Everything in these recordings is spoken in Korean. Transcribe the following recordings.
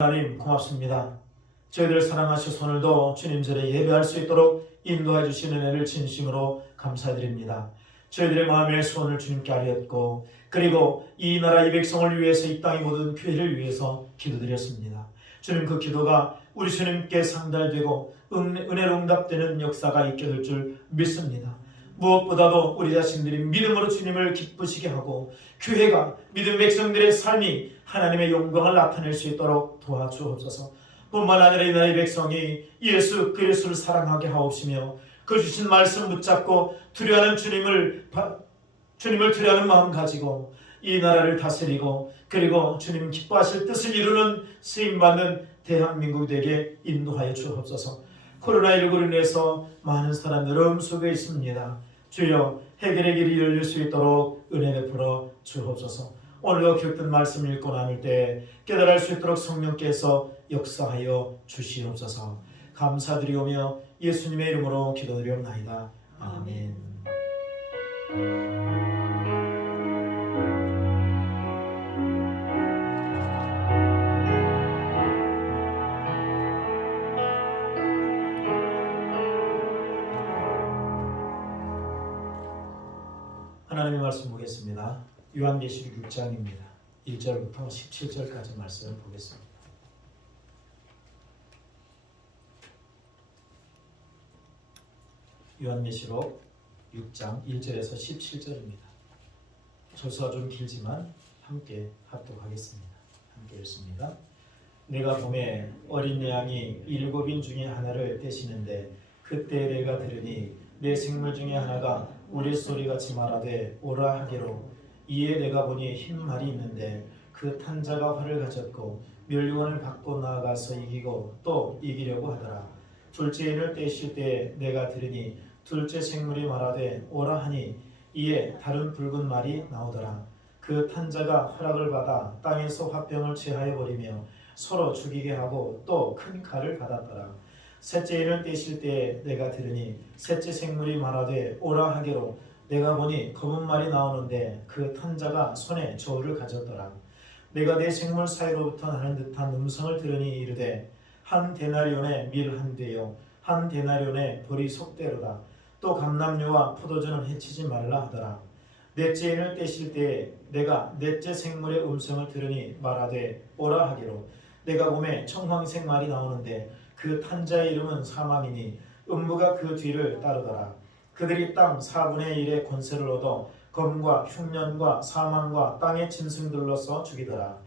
하나님 고맙습니다. 저희들 사랑하셔서 오늘도 주님 전에 예배할 수 있도록 인도해 주시는 은혜를 진심으로 감사드립니다. 저희들의 마음의 소원을 주님께 아뢰었고, 그리고 이 나라 이 백성을 위해서, 이 땅의 모든 교회를 위해서 기도드렸습니다. 주님, 그 기도가 우리 주님께 상달되고 은혜로 응답되는 역사가 있게 될 줄 믿습니다. 무엇보다도 우리 자신들이 믿음으로 주님을 기쁘시게 하고, 교회가 믿음 백성들의 삶이 하나님의 영광을 나타낼 수 있도록 도와주옵소서. 뿐만 아니라 이 나라의 백성이 예수 그리스도를 사랑하게 하옵시며, 그 주신 말씀 붙잡고 두려워하는 주님을 두려워하는 마음 가지고 이 나라를 다스리고, 그리고 주님 기뻐하실 뜻을 이루는 쓰임받는 대한민국이 되게 인도하여 주옵소서. 코로나19로 인해서 많은 사람들 어려움 속에 있습니다. 주여, 해결의 길이 열릴 수 있도록 은혜 베풀어 주옵소서. 오늘도 겪던 말씀을 읽고 나눌 때 깨달을 수 있도록 성령께서 역사하여 주시옵소서. 감사드리오며 예수님의 이름으로 기도드리옵나이다. 아멘. 하나님의 말씀 보겠습니다. 요한계시록 6장입니다. 1절부터 17절까지 말씀을 보겠습니다. 요한계시록 6장 1절에서 17절입니다. 조서가 좀 길지만 함께 합독하겠습니다. 함께 읽습니다. 내가 보매 어린 양이 7인 중에 하나를 떼시는데, 그때 내가 들으니 내 생물 중에 하나가 우레소리같이 말하되 오라 하기로, 이에 내가 보니 흰 말이 있는데 그 탄자가 활을 가졌고 멸류관을 받고 나아가서 이기고 또 이기려고 하더라. 둘째 인을 떼실 때 내가 들으니 둘째 생물이 말하되 오라 하니, 이에 다른 붉은 말이 나오더라. 그 탄자가 허락을 받아 땅에서 화병을 취하여 버리며 서로 죽이게 하고 또 큰 칼을 받았더라. 셋째 인을 떼실 때 내가 들으니 셋째 생물이 말하되 오라 하기로, 내가 보니 검은 말이 나오는데 그 탄자가 손에 저울을 가졌더라. 내가 내 생물 사이로부터 나는 듯한 음성을 들으니 이르되, 한 데나리온에 밀 한 대요 한 데나리온에 보리 속대로다. 또 감람류와 포도주는 해치지 말라 하더라. 넷째 인을 떼실 때 내가 넷째 생물의 음성을 들으니 말하되 오라 하기로, 내가 보매 청황색 말이 나오는데 그 탄자의 이름은 사망이니 음부가 그 뒤를 따르더라. 그들이 땅 4분의 1의 권세를 얻어 검과 흉년과 사망과 땅의 짐승들로서 죽이더라.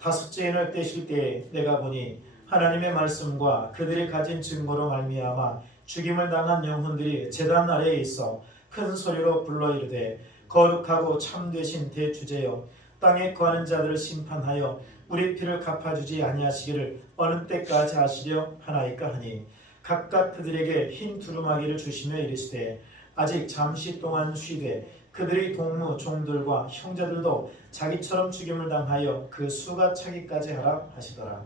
다섯째 인을 떼실 때에 내가 보니 하나님의 말씀과 그들이 가진 증거로 말미암아 죽임을 당한 영혼들이 제단 아래에 있어 큰 소리로 불러 이르되, 거룩하고 참되신 대주제여, 땅에 거하는 자들을 심판하여 우리 피를 갚아주지 아니하시기를 어느 때까지 하시려 하나이까 하니, 각각 그들에게 흰 두루마기를 주시며 이르시되, 아직 잠시 동안 쉬되 그들의 동무 종들과 형제들도 자기처럼 죽임을 당하여 그 수가 차기까지 하라 하시더라.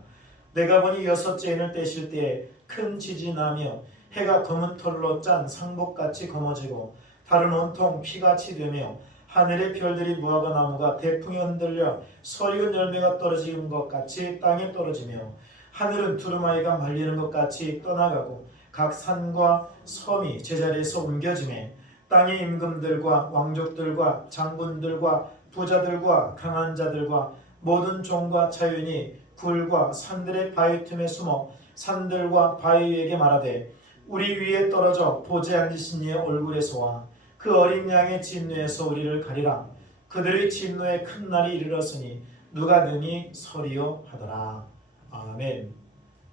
내가 보니 여섯째 인을 떼실 때에 큰 지진이 나며 해가 검은 털로 짠 상복같이 검어지고 달은 온통 피같이 되며 하늘의 별들이 무화과 나무가 대풍에 흔들려 서리은 열매가 떨어지는 것 같이 땅에 떨어지며, 하늘은 두루마기가 말리는 것 같이 떠나가고 각 산과 섬이 제자리에서 옮겨지매, 땅의 임금들과 왕족들과 장군들과 부자들과 강한 자들과 모든 종과 자연이 굴과 산들의 바위 틈에 숨어 산들과 바위 위에게 말하되, 우리 위에 떨어져 보좌에 앉으신 이의 얼굴에서와 그 어린 양의 진노에서 우리를 가리라. 그들의 진노의 큰 날이 이르렀으니 누가 능히 서리요 하더라. 아멘.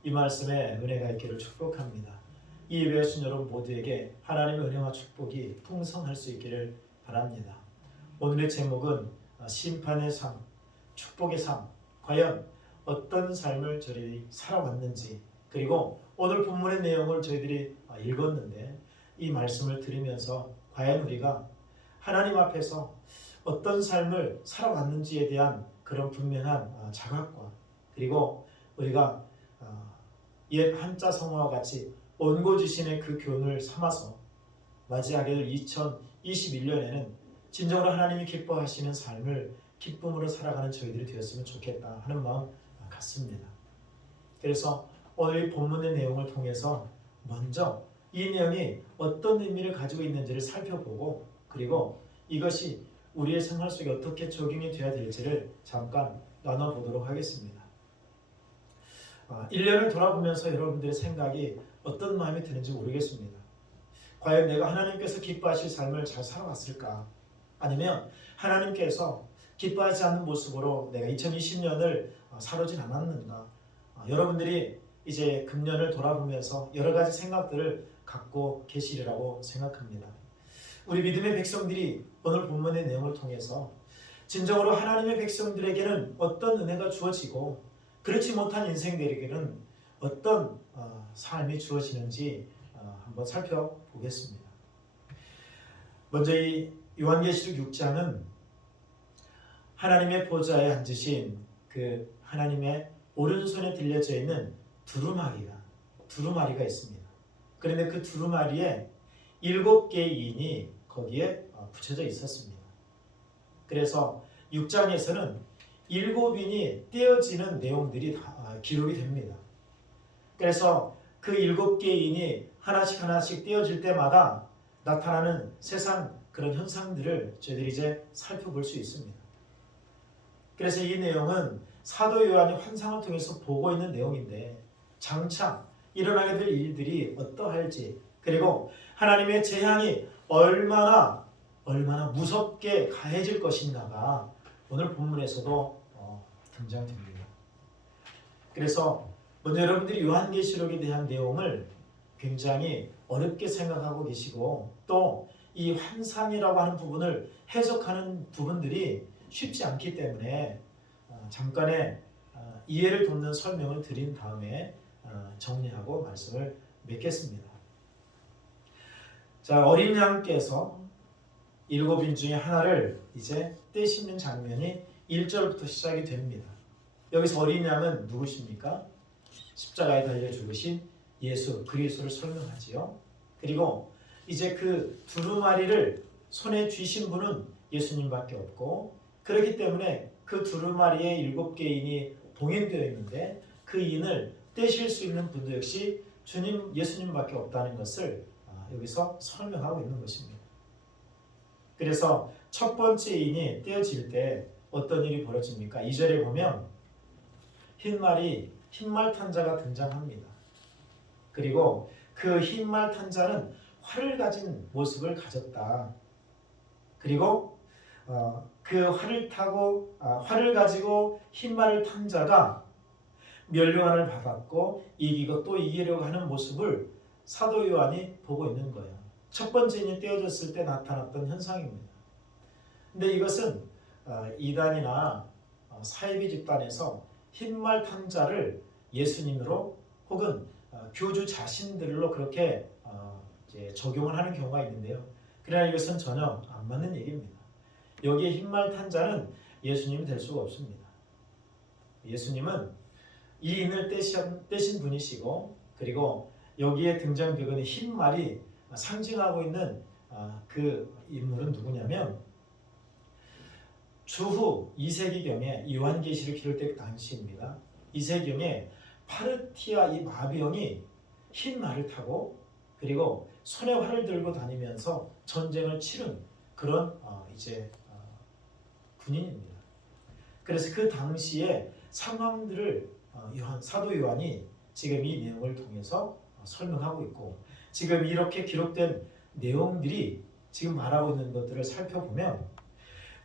이 말씀에 은혜가 있기를 축복합니다. 이 예배 오신 여러분 모두에게 하나님의 은혜와 축복이 풍성할 수 있기를 바랍니다. 오늘의 제목은 심판의 삶, 축복의 삶, 과연 어떤 삶을 저희들이 살아왔는지, 그리고 오늘 본문의 내용을 저희들이 읽었는데 이 말씀을 들으면서 과연 우리가 하나님 앞에서 어떤 삶을 살아왔는지에 대한 그런 분명한 자각과, 그리고 우리가 옛 한자 성어와 같이 온고지신의 그 교훈을 삼아서 맞이하게 될 2021년에는 진정으로 하나님이 기뻐하시는 삶을 기쁨으로 살아가는 저희들이 되었으면 좋겠다 하는 마음 같습니다. 그래서 오늘 이 본문의 내용을 통해서 먼저 이 내용이 어떤 의미를 가지고 있는지를 살펴보고 그리고 이것이 우리의 생활 속에 어떻게 적용이 되어야 될지를 잠깐 나눠보도록 하겠습니다. 1년을 돌아보면서 여러분들의 생각이 어떤 마음이 드는지 모르겠습니다. 과연 내가 하나님께서 기뻐하실 삶을 잘 살아왔을까? 아니면 하나님께서 기뻐하지 않는 모습으로 내가 2020년을 살아오진 않았는가? 여러분들이 이제 금년을 돌아보면서 여러 가지 생각들을 갖고 계시리라고 생각합니다. 우리 믿음의 백성들이 오늘 본문의 내용을 통해서 진정으로 하나님의 백성들에게는 어떤 은혜가 주어지고 그렇지 못한 인생들에게는 어떤 삶이 주어지는지 한번 살펴보겠습니다. 먼저 이 요한계시록 6장은 하나님의 보좌에 앉으신 그 하나님의 오른손에 들려져 있는 두루마리가 있습니다. 그런데 그 두루마리에 7개의 인이 거기에 붙여져 있었습니다. 그래서 6장에서는 7인이 떼어지는 내용들이 다 기록이 됩니다. 그래서 그 7개의 인이 하나씩 떼어질 때마다 나타나는 세상 그런 현상들을 저희들이 이제 살펴볼 수 있습니다. 그래서 이 내용은 사도 요한이 환상을 통해서 보고 있는 내용인데 장차 일어나게 될 일들이 어떠할지 그리고 하나님의 재앙이 얼마나 무섭게 가해질 것인가가 오늘 본문에서도 등장됩니다. 그래서 먼저 여러분들이 요한계시록에 대한 내용을 굉장히 어렵게 생각하고 계시고 또 이 환상이라고 하는 부분을 해석하는 부분들이 쉽지 않기 때문에 잠깐의 이해를 돕는 설명을 드린 다음에 정리하고 말씀을 맺겠습니다. 자, 어린 양께서 7인 중에 하나를 이제 떼시는 장면이 1절부터 시작이 됩니다. 여기서 어린 양은 누구십니까? 십자가에 달려 죽으신 예수 그리스도를 설명하지요. 그리고 이제 그 두루마리를 손에 쥐신 분은 예수님밖에 없고 그렇기 때문에 그 두루마리에 7개의 인이 봉인되어 있는데 그 인을 떼실 수 있는 분도 역시 주님 예수님밖에 없다는 것을 여기서 설명하고 있는 것입니다. 그래서 첫 번째 인이 떼어질 때 어떤 일이 벌어집니까? 2절에 보면 흰말 탄자가 등장합니다. 그리고 그 흰말 탄자는 활을 가진 모습을 가졌다. 그리고 그 활을 가지고 흰말을 탄 자가 면류관을 받았고 이기고 또 이기려고 하는 모습을 사도 요한이 보고 있는 거예요. 첫 번째 인이 떼어졌을 때 나타났던 현상입니다. 근데 이것은 이단이나 사이비 집단에서 흰말 탄 자를 예수님으로 혹은 교주 자신들로 그렇게 이제 적용을 하는 경우가 있는데요. 그러나 이것은 전혀 안 맞는 얘기입니다. 여기에 흰말 탄 자는 예수님이 될 수가 없습니다. 예수님은 이 인을 떼신 분이시고 그리고 여기에 등장되는 흰말이 상징하고 있는 그 인물은 누구냐면 주후 2세기경에 요한계시를 기록될 당시입니다. 2세기경에 파르티아 이 마병이 흰 말을 타고 그리고 손에 활을 들고 다니면서 전쟁을 치른 그런 군인입니다. 그래서 그 당시의 상황들을 사도 요한이 지금 이 내용을 통해서 설명하고 있고 지금 이렇게 기록된 내용들이 지금 말하고 있는 것들을 살펴보면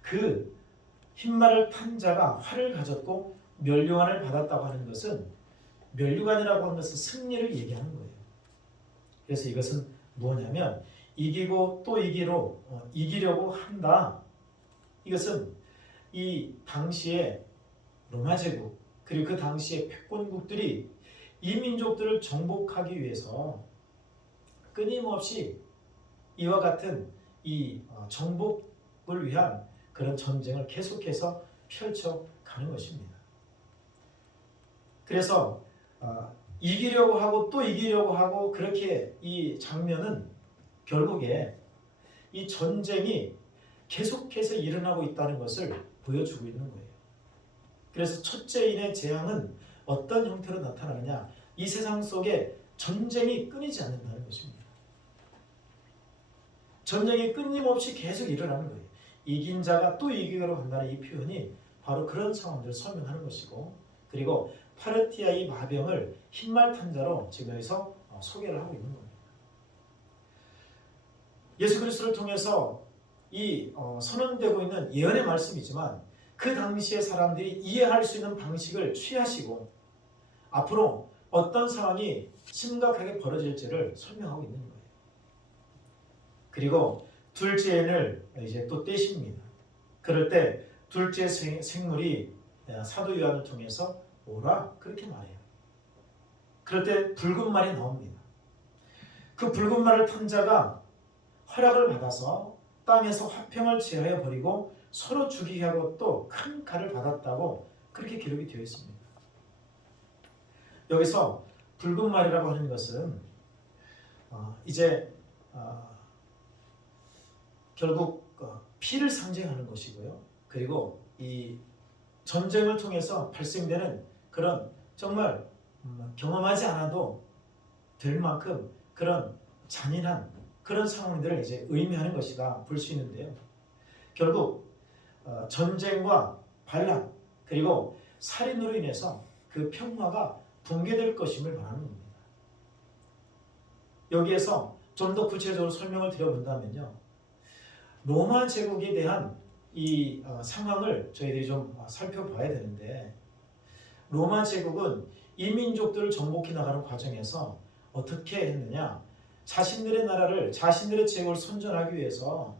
그 흰말을 탄 자가 활을 가졌고 면류관을 받았다고 하는 것은 면류관이라고 하는 것은 승리를 얘기하는 거예요. 그래서 이것은 뭐냐면 이기고 또 이기려고 한다. 이것은 이 당시에 로마 제국 그리고 그 당시의 패권국들이 이 민족들을 정복하기 위해서 끊임없이 이와 같은 이 정복을 위한 그런 전쟁을 계속해서 펼쳐가는 것입니다. 그래서 이기려고 하고 또 이기려고 하고 그렇게 이 장면은 결국에 이 전쟁이 계속해서 일어나고 있다는 것을 보여주고 있는 거예요. 그래서 첫째 인의 재앙은 어떤 형태로 나타나느냐 이 세상 속에 전쟁이 끊이지 않는다는 것입니다. 전쟁이 끊임없이 계속 일어나는 거예요. 이긴 자가 또 이기기로 간다는 이 표현이 바로 그런 상황들을 설명하는 것이고, 그리고 파르티아의 마병을 흰말 탄 자로 지금 여기서 소개를 하고 있는 겁니다. 예수 그리스도를 통해서 이 선언되고 있는 예언의 말씀이지만 그 당시의 사람들이 이해할 수 있는 방식을 취하시고 앞으로 어떤 상황이 심각하게 벌어질지를 설명하고 있는 거예요. 그리고 둘째인을 이제 또 떼십니다. 그럴 때 둘째 생물이 사도 요한을 통해서 오라 그렇게 말해요. 그럴 때 붉은 말이 나옵니다. 그 붉은 말을 탄 자가 허락을 받아서 땅에서 화평을 제하여 버리고 서로 죽이게 하고 또 큰 칼을 받았다고 그렇게 기록이 되어 있습니다. 여기서 붉은 말이라고 하는 것은 이제 결국 피를 상징하는 것이고요. 그리고 이 전쟁을 통해서 발생되는 그런 정말 경험하지 않아도 될 만큼 그런 잔인한 그런 상황들을 이제 의미하는 것이다 볼 수 있는데요. 결국 전쟁과 반란 그리고 살인으로 인해서 그 평화가 붕괴될 것임을 말하는 겁니다. 여기에서 좀 더 구체적으로 설명을 드려본다면요. 로마 제국에 대한 이 상황을 저희들이 좀 살펴봐야 되는데, 로마 제국은 이민족들을 정복해 나가는 과정에서 어떻게 했느냐, 자신들의 나라를 자신들의 제국을 선전하기 위해서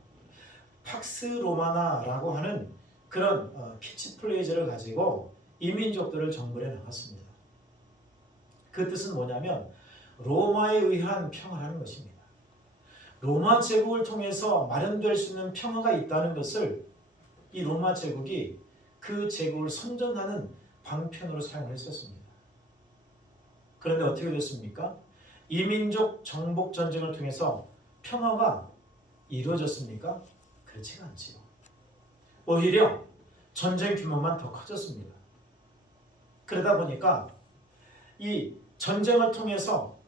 팍스 로마나라고 하는 그런 캐치프레이즈를 가지고 이민족들을 정벌해 나갔습니다. 그 뜻은 뭐냐면 로마에 의한 평화라는 것입니다. 로마 제국을 통해서 마련될 수 있는 평화가 있다는 것을 이 로마 제국이 그 제국을 선전하는 방편으로 사용을 했었습니다. 그런데 어떻게 됐습니까? 이민족 정복 전쟁을 통해서 평화가 이루어졌습니까? 그렇지가 않지요. 오히려 전쟁 규모만 더 커졌습니다. 그러다 보니까 이 전쟁을 통해서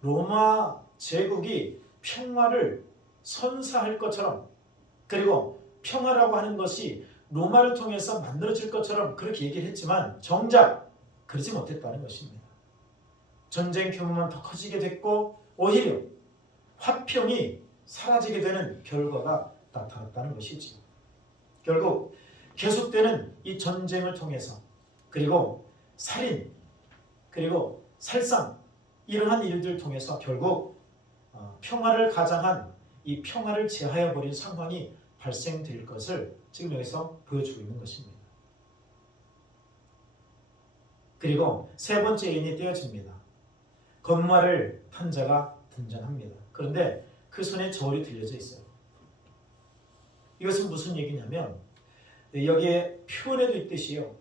로마 제국이 평화를 선사할 것처럼, 그리고 평화라고 하는 것이 로마를 통해서 만들어질 것처럼 그렇게 얘기를 했지만 정작 그러지 못했다는 것입니다. 전쟁 규모만 더 커지게 됐고 오히려 화평이 사라지게 되는 결과가 나타났다는 것이지요. 결국 계속되는 이 전쟁을 통해서, 그리고 살인, 그리고 살상, 이러한 일들 통해서 결국 평화를 가장한 이 평화를 제하여 버린 상황이 발생될 것을 지금 여기서 보여주고 있는 것입니다. 그리고 세 번째 인이 떼어집니다. 검말을 탄 자가 등장합니다. 그런데 그 손에 저울이 들려져 있어요. 이것은 무슨 얘기냐면 여기에 표현에도 있듯이요,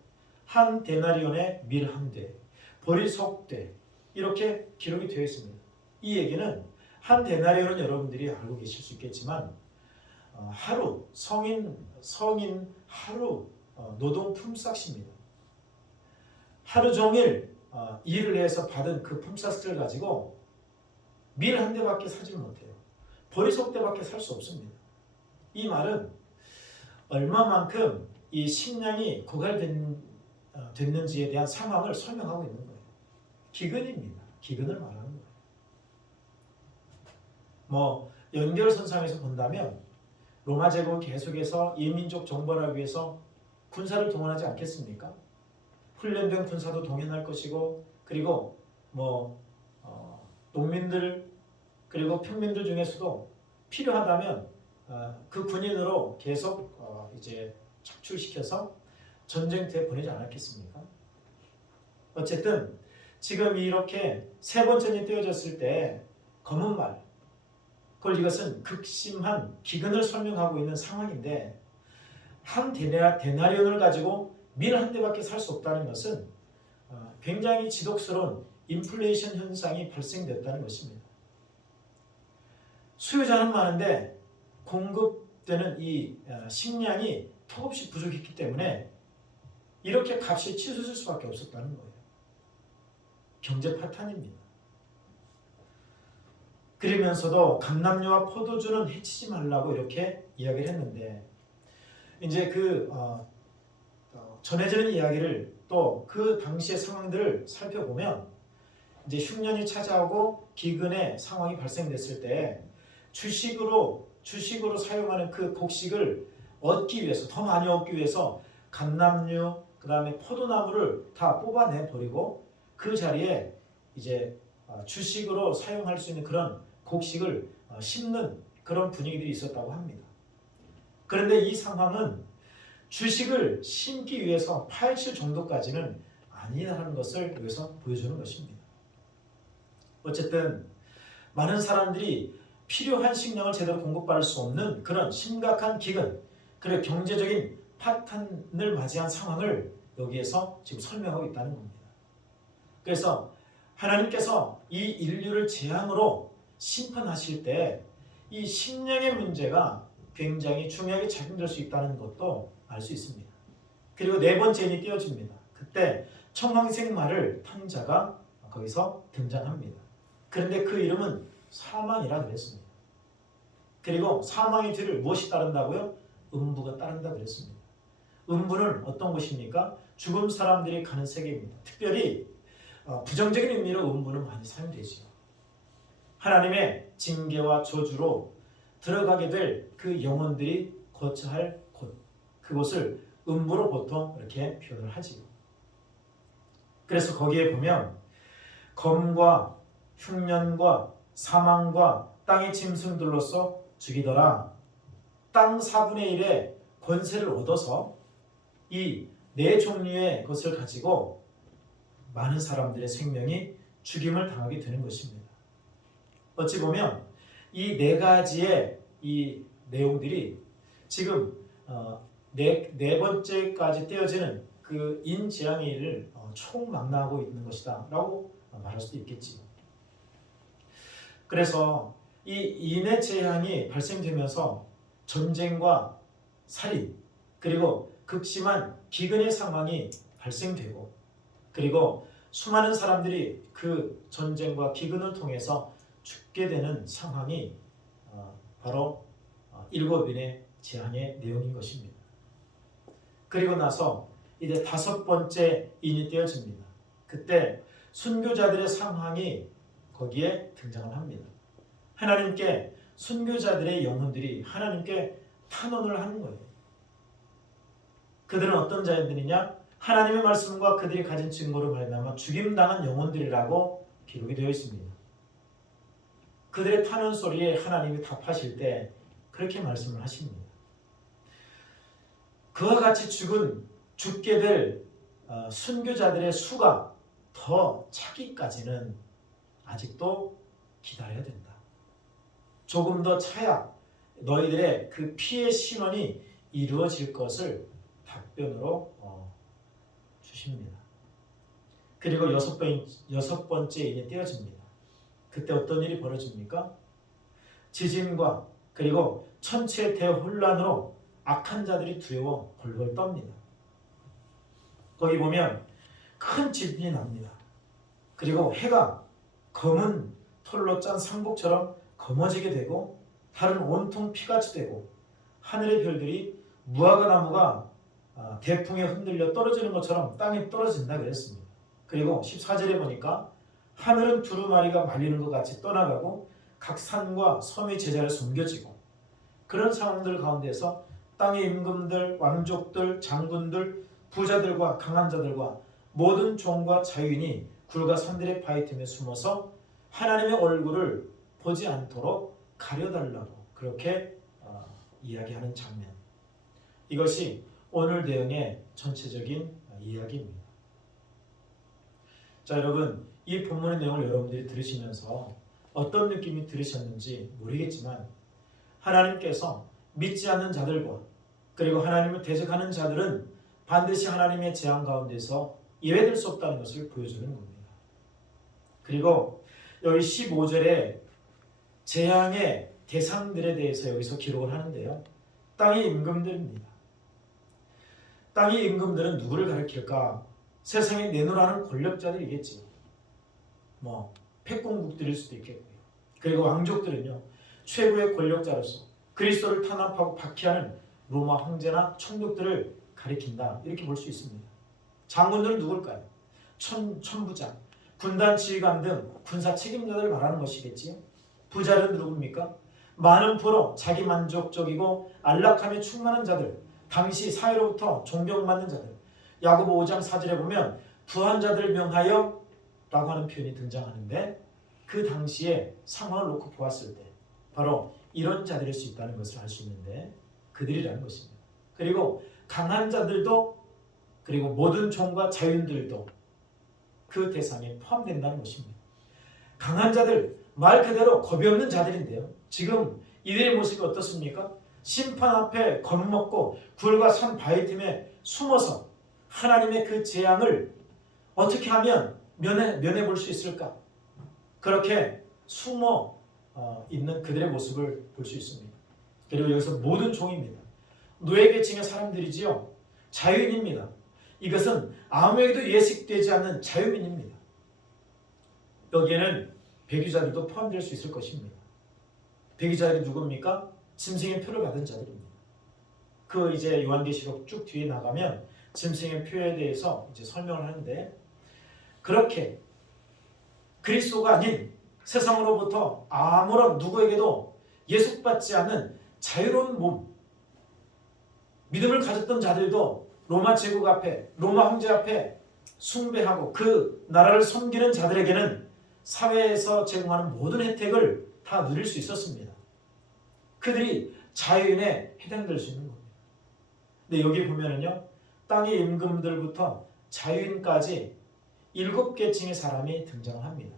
한 데나리온에 밀 한 대, 보리석 대, 이렇게 기록이 되어 있습니다. 이 얘기는 한 데나리온은 여러분들이 알고 계실 수 있겠지만 하루 성인 하루 노동 품삯입니다. 하루 종일 일을 해서 받은 그 품삯을 가지고 밀 한 대밖에 사지 못해요. 보리석 대밖에 살 수 없습니다. 이 말은 얼마만큼 이 식량이 고갈됐는지에 대한 상황을 설명하고 있는 거예요. 기근입니다. 기근을 말하는 거예요. 연결선상에서 본다면 로마 제국은 계속해서 이민족 정벌하기 위해서 군사를 동원하지 않겠습니까? 훈련된 군사도 동원할 것이고, 그리고 농민들 그리고 평민들 중에서도 필요하다면 그 군인으로 계속 이제 착출시켜서 전쟁터에 보내지 않았겠습니까? 어쨌든 지금 이렇게 세 번째는 떼어졌을 때 검은 말, 이것은 극심한 기근을 설명하고 있는 상황인데, 한 데나리온을 가지고 밀 한 대밖에 살 수 없다는 것은 굉장히 지독스러운 인플레이션 현상이 발생됐다는 것입니다. 수요자는 많은데 공급되는 이 식량이 턱없이 부족했기 때문에 이렇게 값이 치솟을 수밖에 없었다는 거예요. 경제 파탄입니다. 그러면서도 감람류와 포도주는 해치지 말라고 이렇게 이야기를 했는데 이제 전해지는 이야기를 또 그 당시의 상황들을 살펴보면 이제 흉년이 찾아오고 기근의 상황이 발생됐을 때 주식으로 사용하는 그 곡식을 얻기 위해서 더 많이 얻기 위해서 감람류 그다음에 포도나무를 다 뽑아내 버리고 그 자리에 이제 주식으로 사용할 수 있는 그런 곡식을 심는 그런 분위기들이 있었다고 합니다. 그런데 이 상황은 주식을 심기 위해서 파헤칠 정도까지는 아니라는 것을 여기서 보여주는 것입니다. 어쨌든 많은 사람들이 필요한 식량을 제대로 공급받을 수 없는 그런 심각한 기근, 그리고 경제적인 파탄을 맞이한 상황을 여기에서 지금 설명하고 있다는 겁니다. 그래서 하나님께서 이 인류를 재앙으로 심판하실 때 이 식량의 문제가 굉장히 중요하게 작용될 수 있다는 것도 알 수 있습니다. 그리고 네 번째 인이 띄어집니다. 그때 청황색 말을 탄 자가 거기서 등장합니다. 그런데 그 이름은 사망이라 그랬습니다. 그리고 사망의 뒤를 무엇이 따른다고요? 음부가 따른다 그랬습니다. 음부는 어떤 곳입니까? 죽은 사람들이 가는 세계입니다. 특별히 부정적인 의미로 음부는 많이 사용되죠. 하나님의 징계와 저주로 들어가게 될 그 영혼들이 거처할 곳, 그곳을 음부로 보통 이렇게 표현을 하지요. 그래서 거기에 보면 검과 흉년과 사망과 땅의 짐승들로서 죽이더라. 땅 4분의 1의 권세를 얻어서 이 네 종류의 것을 가지고 많은 사람들의 생명이 죽임을 당하게 되는 것입니다. 어찌 보면 이 네 가지의 이 내용들이 지금 네 번째까지 떼어지는 그 인재앙의 일을 총망라하고 있는 것이다 라고 말할 수도 있겠지요. 그래서 이 인의 재앙이 발생되면서 전쟁과 살인 그리고 극심한 기근의 상황이 발생되고 그리고 수많은 사람들이 그 전쟁과 기근을 통해서 죽게 되는 상황이 바로 일곱 인의 재앙의 내용인 것입니다. 그리고 나서 이제 다섯 번째 인이 떼어집니다. 그때 순교자들의 상황이 거기에 등장을 합니다. 하나님께 순교자들의 영혼들이 하나님께 탄원을 하는 거예요. 그들은 어떤 자들이냐? 하나님의 말씀과 그들이 가진 증거로 말미암아 죽임당한 영혼들이라고 기록이 되어 있습니다. 그들의 탄원 소리에 하나님이 답하실 때 그렇게 말씀을 하십니다. 그와 같이 죽게 될 순교자들의 수가 더 차기까지는 아직도 기다려야 된다. 조금 더 차야 너희들의 그 피의 신원이 이루어질 것을 답변으로 주십니다. 그리고 여섯 번째 인이 떼어집니다. 그때 어떤 일이 벌어집니까? 지진과 그리고 천체의 대혼란으로 악한 자들이 두려워 벌벌 떱니다. 거기 보면 큰 지진이 납니다. 그리고 해가 검은 털로 짠 상복처럼 검어지게 되고 달은 온통 피같이 되고 하늘의 별들이 무화과 나무가 대풍에 흔들려 떨어지는 것처럼 땅에 떨어진다 그랬습니다. 그리고 14절에 보니까 하늘은 두루마리가 말리는 것 같이 떠나가고 각 산과 섬의 제자를 숨겨지고 그런 상황들 가운데서 땅의 임금들, 왕족들, 장군들, 부자들과 강한 자들과 모든 종과 자유인이 굴과 산들의 바위 틈에 숨어서 하나님의 얼굴을 보지 않도록 가려달라고 그렇게 이야기하는 장면. 이것이 오늘 내용의 전체적인 이야기입니다. 자, 여러분, 이 본문의 내용을 여러분들이 들으시면서 어떤 느낌이 들으셨는지 모르겠지만 하나님께서 믿지 않는 자들과 그리고 하나님을 대적하는 자들은 반드시 하나님의 재앙 가운데서 예외될 수 없다는 것을 보여주는 겁니다. 그리고 여기 15절에 재앙의 대상들에 대해서 여기서 기록을 하는데요. 땅의 임금들입니다. 땅의 임금들은 누구를 가리킬까? 세상에 내놓으라는 권력자들이겠지요. 패공국들일 수도 있겠고요. 그리고 왕족들은요, 최고의 권력자로서 그리스도를 탄압하고 박해하는 로마 황제나 총독들을 가리킨다, 이렇게 볼 수 있습니다. 장군들은 누굴까요? 천부장, 군단 지휘관 등 군사 책임자들을 말하는 것이겠지요. 부자는 누굽니까? 많은 부로 자기 만족적이고 안락함에 충만한 자들, 당시 사회로부터 존경받는 자들. 야고보 5장 4절에 보면 부한 자들을 명하여 라고 하는 표현이 등장하는데, 그 당시에 상황을 놓고 보았을 때 바로 이런 자들일 수 있다는 것을 알 수 있는데, 그들이라는 것입니다. 그리고 강한 자들도, 그리고 모든 종과 자윤들도 그 대상에 포함된다는 것입니다. 강한 자들, 말 그대로 겁이 없는 자들인데요, 지금 이들의 모습이 어떻습니까? 심판 앞에 겁먹고 굴과 산 바위 틈에 숨어서 하나님의 그 재앙을 어떻게 하면 면해 볼 수 있을까? 그렇게 숨어 있는 그들의 모습을 볼 수 있습니다. 그리고 여기서 모든 종입니다. 노예계층의 사람들이지요. 자유인입니다. 이것은 아무에게도 예식되지 않는 자유민입니다. 여기에는 배교자들도 포함될 수 있을 것입니다. 배교자들이 누굽니까? 짐승의 표를 받은 자들입니다. 그 이제 요한계시록 쭉 뒤에 나가면 짐승의 표에 대해서 이제 설명을 하는데, 그렇게 그리스도가 아닌 세상으로부터 아무런 누구에게도 예속받지 않는 자유로운 몸, 믿음을 가졌던 자들도 로마 제국 앞에, 로마 황제 앞에 숭배하고 그 나라를 섬기는 자들에게는 사회에서 제공하는 모든 혜택을 다 누릴 수 있었습니다. 그들이 자유인에 해당될 수 있는 겁니다. 근데 여기 보면은요, 땅의 임금들부터 자유인까지 7계층의 사람이 등장을 합니다.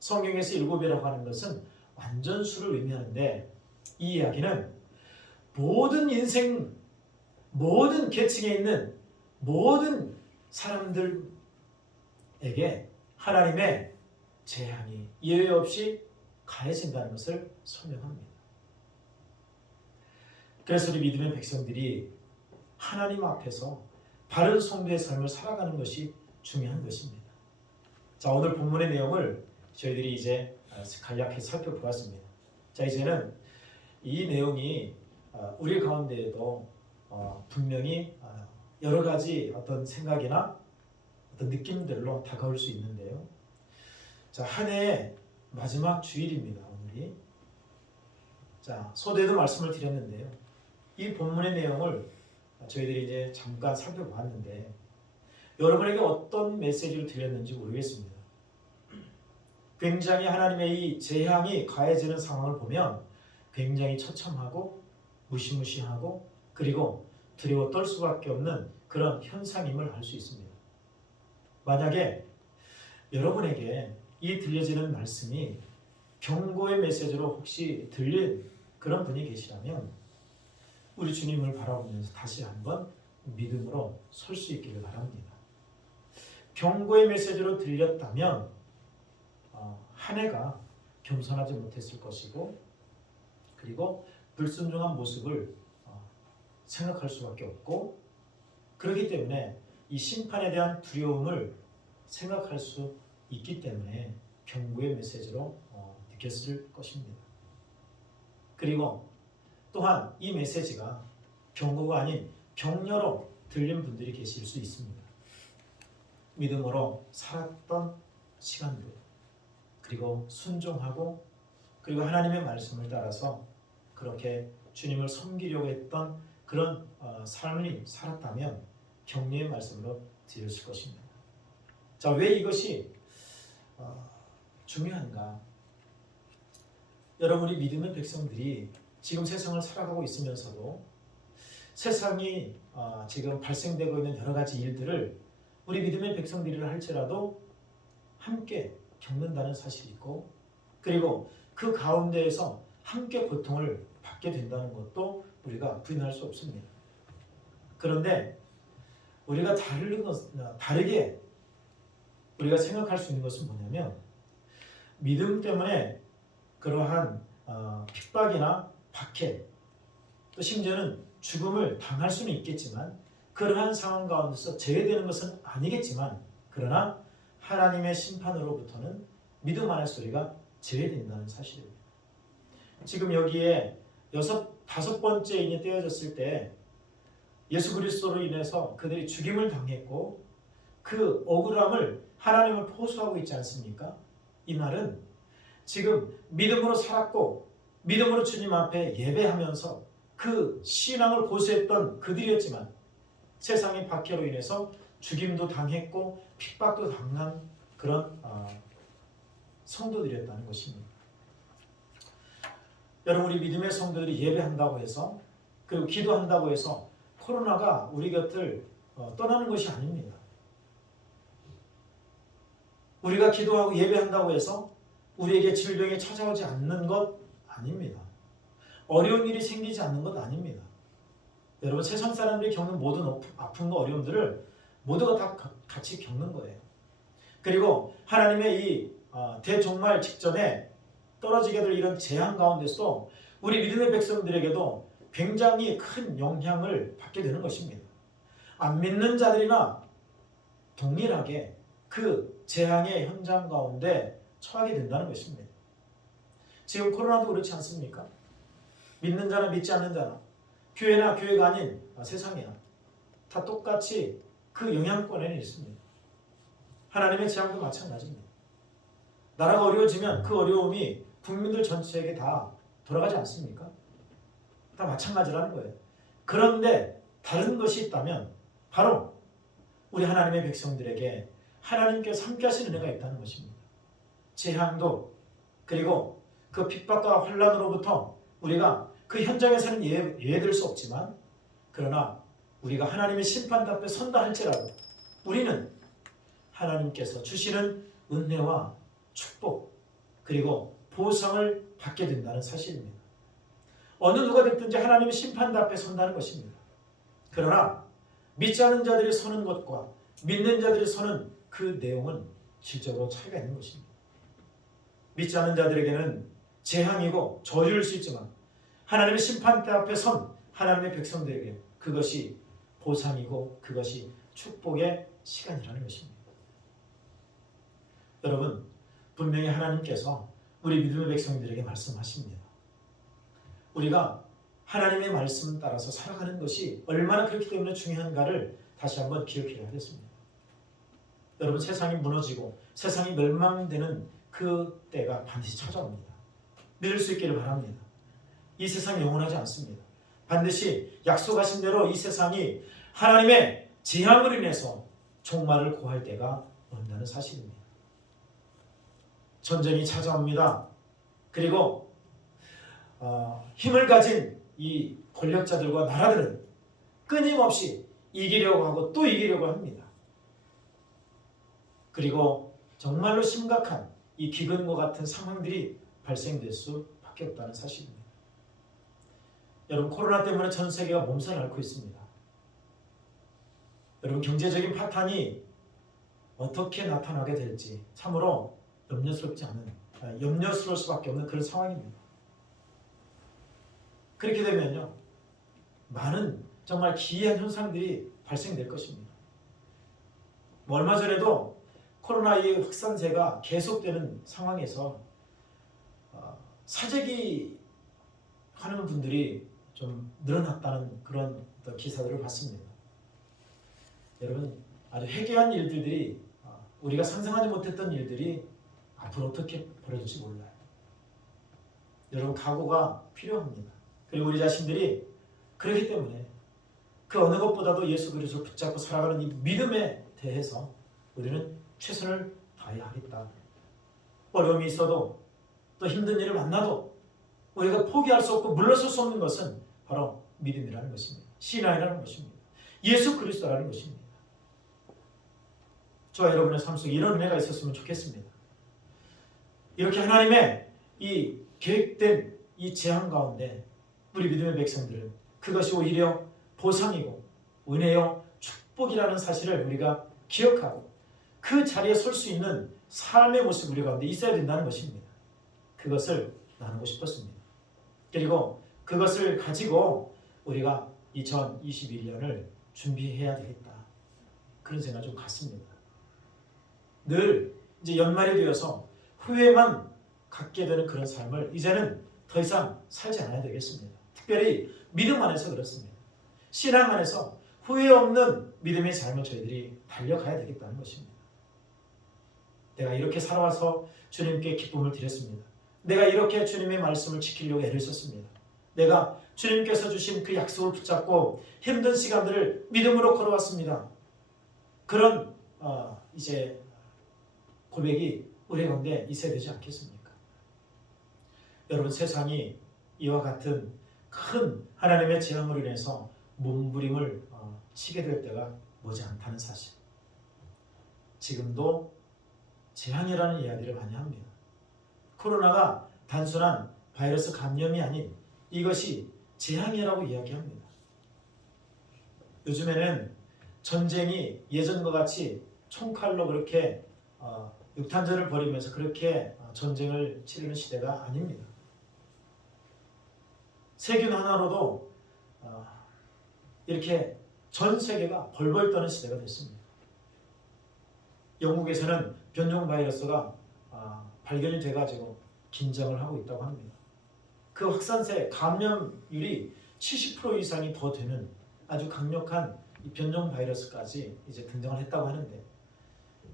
성경에서 7이라고 하는 것은 완전수를 의미하는데, 이 이야기는 모든 인생, 모든 계층에 있는 모든 사람들에게 하나님의 재앙이 예외 없이 가해진다는 것을 설명합니다. 그래서 우리 믿음의 백성들이 하나님 앞에서 바른 성도의 삶을 살아가는 것이 중요한 것입니다. 자, 오늘 본문의 내용을 저희들이 이제 간략히 살펴보았습니다. 자, 이제는 이 내용이 우리 가운데에도 분명히 여러 가지 어떤 생각이나 어떤 느낌들로 다가올 수 있는데요. 자, 한 해의 마지막 주일입니다, 오늘이. 자, 소대도 말씀을 드렸는데요. 이 본문의 내용을 저희들이 이제 잠깐 살펴보았는데, 여러분에게 어떤 메시지를 드렸는지 모르겠습니다. 굉장히 하나님의 이 재앙이 가해지는 상황을 보면 굉장히 처참하고 무시무시하고, 그리고 두려워 떨 수밖에 없는 그런 현상임을 알 수 있습니다. 만약에 여러분에게 이 들려지는 말씀이 경고의 메시지로 혹시 들린 그런 분이 계시다면, 우리 주님을 바라보면서 다시 한번 믿음으로 설 수 있기를 바랍니다. 경고의 메시지로 들렸다면 한 해가 겸손하지 못했을 것이고, 그리고 불순종한 모습을 생각할 수밖에 없고, 그렇기 때문에 이 심판에 대한 두려움을 생각할 수 있기 때문에 경고의 메시지로 느꼈을 것입니다. 그리고 또한 이 메시지가 경고가 아닌 격려로 들린 분들이 계실 수 있습니다. 믿음으로 살았던 시간들, 그리고 순종하고, 그리고 하나님의 말씀을 따라서 그렇게 주님을 섬기려고 했던 그런 삶을 살았다면 격려의 말씀으로 드렸을 것입니다. 자, 왜 이것이 중요한가? 여러분, 우리 믿음의 백성들이 지금 세상을 살아가고 있으면서도 세상이 지금 발생되고 있는 여러 가지 일들을 우리 믿음의 백성들이라 할지라도 함께 겪는다는 사실이 있고, 그리고 그 가운데에서 함께 고통을 받게 된다는 것도 우리가 부인할 수 없습니다. 그런데 우리가 다르게 우리가 생각할 수 있는 것은 뭐냐면, 믿음 때문에 그러한 핍박이나 박해, 또 심지어는 죽음을 당할 수는 있겠지만, 그러한 상황 가운데서 제외되는 것은 아니겠지만, 그러나 하나님의 심판으로부터는 믿음 안의 소리가 제외된다는 사실입니다. 지금 여기에 다섯 번째 인이 떼어졌을 때 예수 그리스도로 인해서 그들이 죽임을 당했고 그 억울함을 하나님을 포수하고 있지 않습니까? 이 말은 지금 믿음으로 살았고 믿음으로 주님 앞에 예배하면서 그 신앙을 고수했던 그들이었지만 세상의 박해로 인해서 죽임도 당했고 핍박도 당한 그런 성도들이었다는 것입니다. 여러분, 우리 믿음의 성도들이 예배한다고 해서 그리고 기도한다고 해서 코로나가 우리 곁을 떠나는 것이 아닙니다. 우리가 기도하고 예배한다고 해서 우리에게 질병이 찾아오지 않는 것 아닙니다. 어려운 일이 생기지 않는 것 아닙니다. 여러분, 세상 사람들이 겪는 모든 아픔과 어려움들을 모두가 다 같이 겪는 거예요. 그리고 하나님의 이 대종말 직전에 떨어지게 될 이런 재앙 가운데서 우리 믿음의 백성들에게도 굉장히 큰 영향을 받게 되는 것입니다. 안 믿는 자들이나 동일하게 그 재앙의 현장 가운데 처하게 된다는 것입니다. 지금 코로나도 그렇지 않습니까? 믿는 자나 믿지 않는 자나 교회나 교회가 아닌 세상이나 다 똑같이 그 영향권에는 있습니다. 하나님의 재앙도 마찬가지입니다. 나라가 어려워지면 그 어려움이 국민들 전체에게 다 돌아가지 않습니까? 다 마찬가지라는 거예요. 그런데 다른 것이 있다면 바로 우리 하나님의 백성들에게 하나님께서 함께 하시는 은혜가 있다는 것입니다. 재앙도 그리고 그 핍박과 환난으로부터 우리가 그 현장에서는 예외될 수 없지만 그러나 우리가 하나님의 심판 앞에 선다 할지라도 우리는 하나님께서 주시는 은혜와 축복 그리고 보상을 받게 된다는 사실입니다. 어느 누가 됐든지 하나님의 심판 앞에 선다는 것입니다. 그러나 믿지 않는 자들이 서는 것과 믿는 자들이 서는 그 내용은 질적으로 차이가 있는 것입니다. 믿지 않는 자들에게는 재앙이고 저주일 수 있지만 하나님의 심판대 앞에 선 하나님의 백성들에게 그것이 보상이고 그것이 축복의 시간이라는 것입니다. 여러분, 분명히 하나님께서 우리 믿음의 백성들에게 말씀하십니다. 우리가 하나님의 말씀 따라서 살아가는 것이 얼마나 그렇기 때문에 중요한가를 다시 한번 기억해야 하겠습니다. 여러분, 세상이 무너지고 세상이 멸망되는 그 때가 반드시 찾아옵니다. 믿을 수 있기를 바랍니다. 이 세상이 영원하지 않습니다. 반드시 약속하신 대로 이 세상이 하나님의 재앙으로 인해서 종말을 고할 때가 온다는 사실입니다. 전쟁이 찾아옵니다. 그리고 힘을 가진 이 권력자들과 나라들은 끊임없이 이기려고 하고 또 이기려고 합니다. 그리고 정말로 심각한 이 기근과 같은 상황들이 발생될 수밖에 없다는 사실입니다. 여러분, 코로나 때문에 전 세계가 몸살을 앓고 있습니다. 여러분, 경제적인 파탄이 어떻게 나타나게 될지 참으로 염려스러울 수밖에 없는 그런 상황입니다. 그렇게 되면요, 많은 정말 기이한 현상들이 발생될 것입니다. 얼마 전에도 코로나의 확산세가 계속되는 상황에서 사재기 하는 분들이 좀 늘어났다는 그런 기사들을 봤습니다. 여러분, 아주 해괴한 일들이 우리가 상상하지 못했던 일들이 앞으로 어떻게 벌어질지 몰라요. 여러분, 각오가 필요합니다. 그리고 우리 자신들이 그렇기 때문에 그 어느 것보다도 예수 그리스도를 붙잡고 살아가는 이 믿음에 대해서 우리는 최선을 다해야 하겠다. 어려움이 있어도 또 힘든 일을 만나도 우리가 포기할 수 없고 물러설 수 없는 것은 바로 믿음이라는 것입니다. 신앙이라는 것입니다. 예수 그리스도라는 것입니다. 저와 여러분의 삶 속에 이런 은혜가 있었으면 좋겠습니다. 이렇게 하나님의 이 계획된 이 재앙 가운데 우리 믿음의 백성들은 그것이 오히려 보상이고 은혜요 축복이라는 사실을 우리가 기억하고 그 자리에 설 수 있는 삶의 모습 우리 가운데 있어야 된다는 것입니다. 그것을 나누고 싶었습니다. 그리고 그것을 가지고 우리가 2021년을 준비해야 되겠다. 그런 생각이 좀 같습니다. 늘 이제 연말이 되어서 후회만 갖게 되는 그런 삶을 이제는 더 이상 살지 않아야 되겠습니다. 특별히 믿음 안에서 그렇습니다. 신앙 안에서 후회 없는 믿음의 삶을 저희들이 달려가야 되겠다는 것입니다. 내가 이렇게 살아와서 주님께 기쁨을 드렸습니다. 내가 이렇게 주님의 말씀을 지키려고 애를 썼습니다. 내가 주님께서 주신 그 약속을 붙잡고 힘든 시간들을 믿음으로 걸어왔습니다. 그런 이제 고백이 우리 가운데 있어야 되지 않겠습니까? 여러분, 세상이 이와 같은 큰 하나님의 재앙으로 인해서 몸부림을 치게 될 때가 머지않다는 사실. 지금도 재앙이라는 이야기를 많이 합니다. 코로나가 단순한 바이러스 감염이 아닌 이것이 재앙이라고 이야기합니다. 요즘에는 전쟁이 예전과 같이 총칼로 그렇게 육탄전을 벌이면서 그렇게 전쟁을 치르는 시대가 아닙니다. 세균 하나로도 이렇게 전 세계가 벌벌 떠는 시대가 됐습니다. 영국에서는 변종 바이러스가 발견이 돼가지고 긴장을 하고 있다고 합니다. 그 확산세 감염률이 70% 이상이 더 되는 아주 강력한 이 변종 바이러스까지 이제 등장을 했다고 하는데,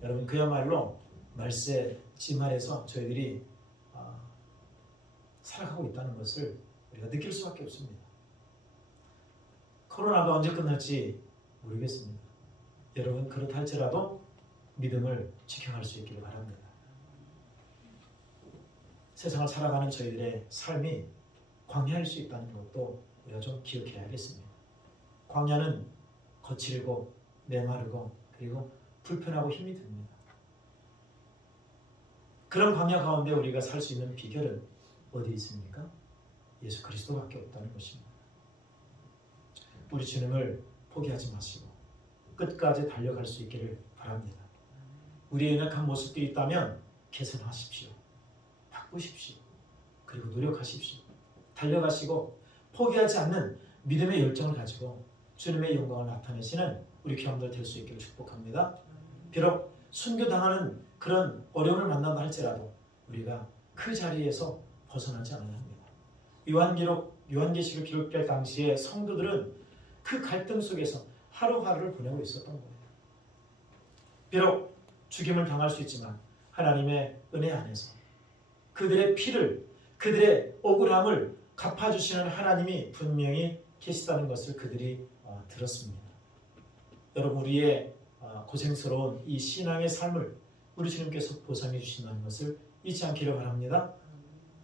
여러분, 그야말로 말세 지말에서 저희들이 살아가고 있다는 것을 우리가 느낄 수밖에 없습니다. 코로나가 언제 끝날지 모르겠습니다. 여러분, 그렇다 할지라도 믿음을 지켜갈 수 있기를 바랍니다. 세상을 살아가는 저희들의 삶이 광야일 수 있다는 것도 우리가 좀 기억해야겠습니다. 광야는 거칠고 메마르고 그리고 불편하고 힘이 듭니다. 그런 광야 가운데 우리가 살 수 있는 비결은 어디 있습니까? 예수 그리스도밖에 없다는 것입니다. 우리 주님을 포기하지 마시고 끝까지 달려갈 수 있기를 바랍니다. 우리의 연약한 모습들이 있다면 개선하십시오. 바꾸십시오. 그리고 노력하십시오. 달려가시고 포기하지 않는 믿음의 열정을 가지고 주님의 영광을 나타내시는 우리 교회들 될 수 있기를 축복합니다. 비록 순교당하는 그런 어려움을 만난다 할지라도 우리가 그 자리에서 벗어나지 않아야 합니다. 요한계시록 기록될 당시에 성도들은 그 갈등 속에서 하루하루를 보내고 있었던 거예요. 비록 죽임을 당할 수 있지만 하나님의 은혜 안에서 그들의 피를, 그들의 억울함을 갚아주시는 하나님이 분명히 계시다는 것을 그들이 들었습니다. 여러분, 우리의 고생스러운 이 신앙의 삶을 우리 주님께서 보상해 주신다는 것을 잊지 않기를 바랍니다.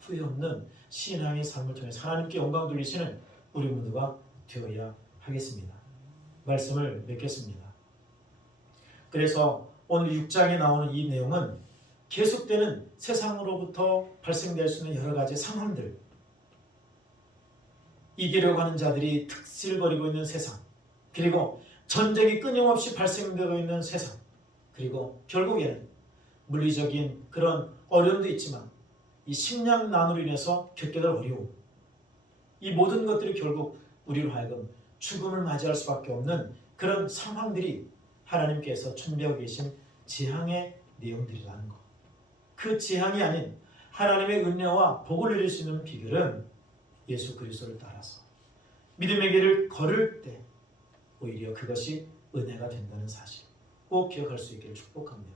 후회 없는 신앙의 삶을 통해서 하나님께 영광 돌리시는 우리 모두가 되어야 하겠습니다. 말씀을 맺겠습니다. 그래서 오늘 6장에 나오는 이 내용은 계속되는 세상으로부터 발생될 수 있는 여러 가지 상황들, 이기려고 하는 자들이 특실거리고 있는 세상, 그리고 전쟁이 끊임없이 발생되고 있는 세상, 그리고 결국에는 물리적인 그런 어려움도 있지만 이 식량난으로 인해서 겪게 될 어려움, 이 모든 것들이 결국 우리로 하여금 죽음을 맞이할 수밖에 없는 그런 상황들이 하나님께서 준비하고 계신 재앙의 내용들이라는 것. 그 재앙이 아닌 하나님의 은혜와 복을 누릴 수 있는 비결은 예수 그리스도를 따라서 믿음의 길을 걸을 때 오히려 그것이 은혜가 된다는 사실 꼭 기억할 수 있기를 축복합니다.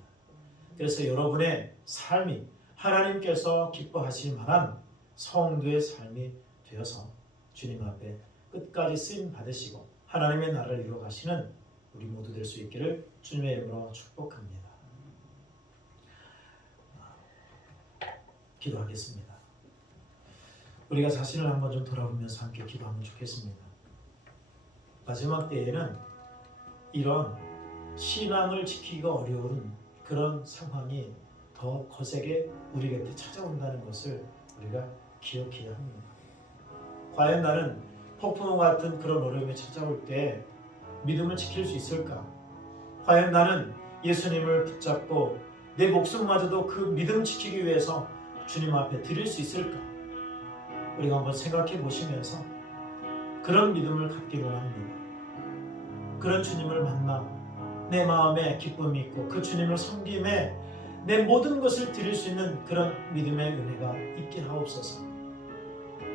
그래서 여러분의 삶이 하나님께서 기뻐하실 만한 성도의 삶이 되어서 주님 앞에 끝까지 쓰임 받으시고 하나님의 나라를 이루어 가시는 우리 모두 될 수 있기를 주님의 이름으로 축복합니다. 기도하겠습니다. 우리가 자신을 한번 좀 돌아보면서 함께 기도하면 좋겠습니다. 마지막 때에는 이런 신앙을 지키기가 어려운 그런 상황이 더 거세게 우리 곁에 찾아온다는 것을 우리가 기억해야 합니다. 과연 나는 폭풍과 같은 그런 어려움이 찾아올 때 믿음을 지킬 수 있을까? 과연 나는 예수님을 붙잡고 내 목숨마저도 그 믿음 지키기 위해서 주님 앞에 드릴 수 있을까? 우리가 한번 생각해 보시면서 그런 믿음을 갖기를 원합니다. 그런 주님을 만나 내 마음에 기쁨이 있고 그 주님을 섬김에 내 모든 것을 드릴 수 있는 그런 믿음의 은혜가 있게 하옵소서.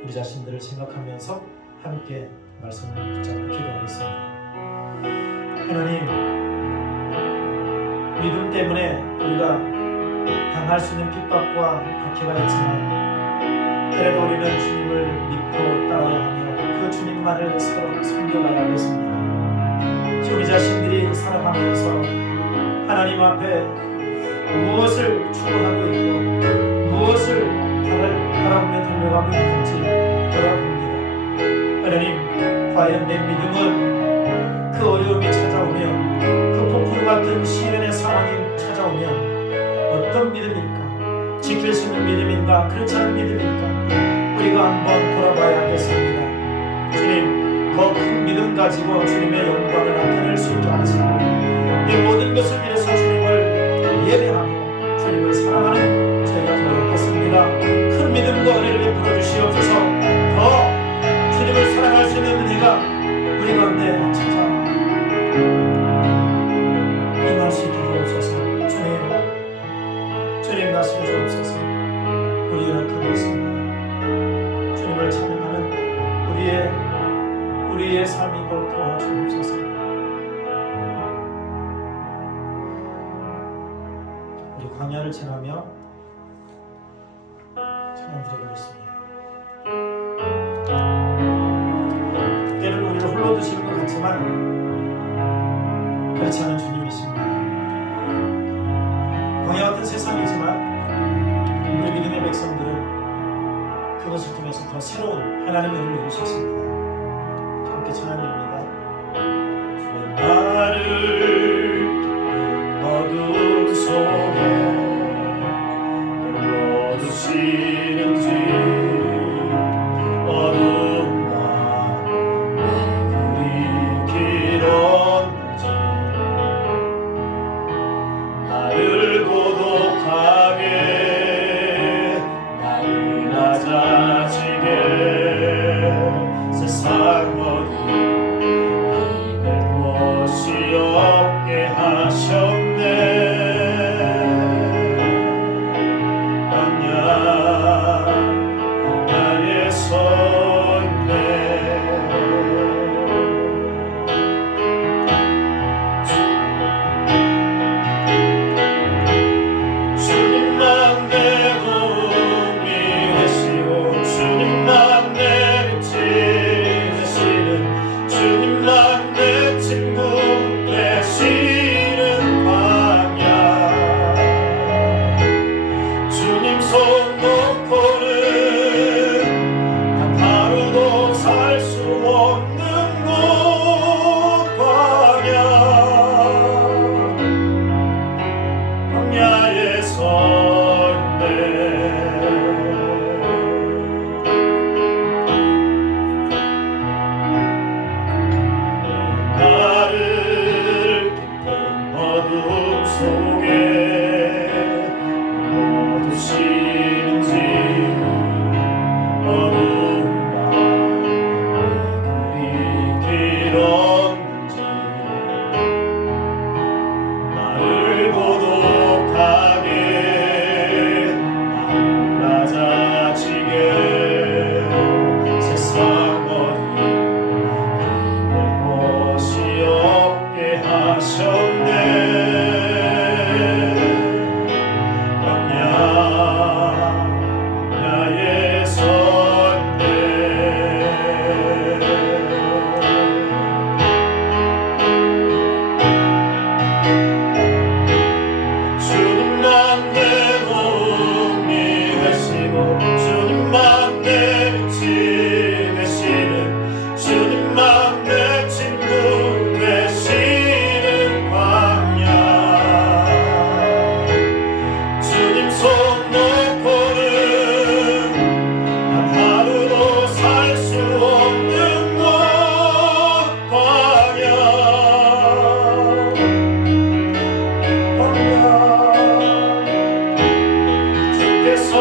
우리 자신들을 생각하면서 함께 말씀을 붙잡고 기도하겠습니다. 하나님, 믿음 때문에 우리가 당할 수 있는 핍박과 박해가 있지만 그래도 우리는 주님을 믿고 따라야 하며 그 주님만을 서로 섬겨가야 하겠습니다. 우리 자신들이 살아가면서 하나님 앞에 무엇을 추구하고 있고 무엇을 바라보며 달려가고 있는지 돌아봅니다. 하나님, 과연 내 믿음은 그 어려움이 찾아오면 그 폭풍 같은 시련의 상황이 찾아오면 어떤 믿음일까? 지킬 수 있는 믿음인가? 그렇지 않은 믿음일까? 우리가 한번 돌아봐야 하겠습니다. 주님, 더 큰 믿음 가지고 주님의 영광을 나타낼 수 있게 하시고 이 모든 것을 위해서 주님을 예배하며 주님을 사랑하는 저희가 되어야겠습니다. 큰 믿음과 은혜를 베풀어 주시옵소서. 더 주님을 사랑할 수 있는 은혜가 우리 가운데 찾아 임할 수 있게 하옵소서. 주님 다스려 주옵소서. 우리 연약하고 있습니다. 주님을 찬양하는 우리의 삶이 곧 도와주옵소서. 우리 광야를 지나며 찬양 드려보겠습니다. 때는 우리를 홀로 두시는 것 같지만 그렇지 않은 주님이십니다. 광야 같은 세상이지만 우리 믿음의 백성들은 그것을 통해서 더 새로운 하나님의 은혜를 누릴 수 있습니다. 함께 찬양드립니다. 나를 어둠 속에 불러주시는지 어둠과 우리 길었는지 나를 고독하게 나를 낮아지게 세상 어디 이될 곳이 없게 하셨네. 나의 손에 주님만 내 도움이 되시고 주님만 내 빛이 되시는 주님만 내 친구 되시는 광야 주님 손 놓고는 단 하루도 살 수 없는 곳 광야의 선대 나를 깊은 어둠 속에 넣어두시는지 어둠과 우리 길었는지 나를 고독하게 나를 낮아지게 세상 어디 이될 곳이 없게 하셨네. 광야의 선대 주님만 내 도움이 되시고 주님만 내 빛이 되시는 주님만 내 친구 되시는 광야 주님 손 놓고는 단 하루도 살 수 없는 곳 광야 주께서